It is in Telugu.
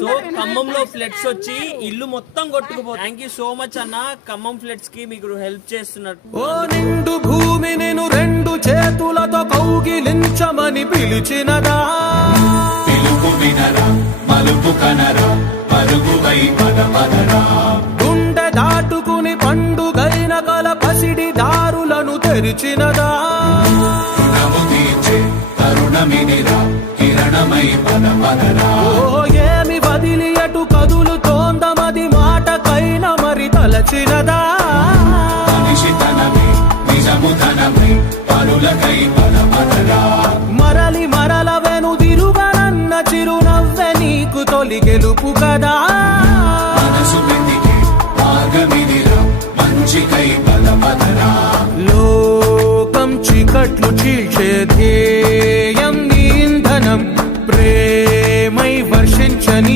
సో ఖమ్మంలో ఫ్లడ్స్ వచ్చి ఇల్లు మొత్తం కొట్టుకుపోతుంది. థ్యాంక్ యూ సో మచ్ అన్న, ఖమ్మం ఫ్లడ్స్ కి మీకు హెల్ప్ చేస్తున్నారు. ఓ నిండు భూమి నేను రెండు చేతులతో కౌగిలించమని పిలిచినదా, పిలుపు వినరా మలుపు కనరా పరుగువై పద పదరా, గుండె దాటుకుని పండుగైన కల పసిడి దారులను తెరిచినదా, రుణము తీర్చే తరుణమినిరా కిరణమై పద పదరా. ఓ ఏమి వదిలి అటు కదులుతోందమది మాటకైన మరి తలచినదా, మనిషి తనమే నిజము ధనమై పరులకై పద పదరా. మరలి మరల వెనుదిరుగనన్న చిరునవ్వె నీకు తొలి గెలుపు కదా, మనసు వెతికే మార్గమినిరా మంచికై పద పదరా. లోకం చీకట్లు చీల్చే ధ్యేయం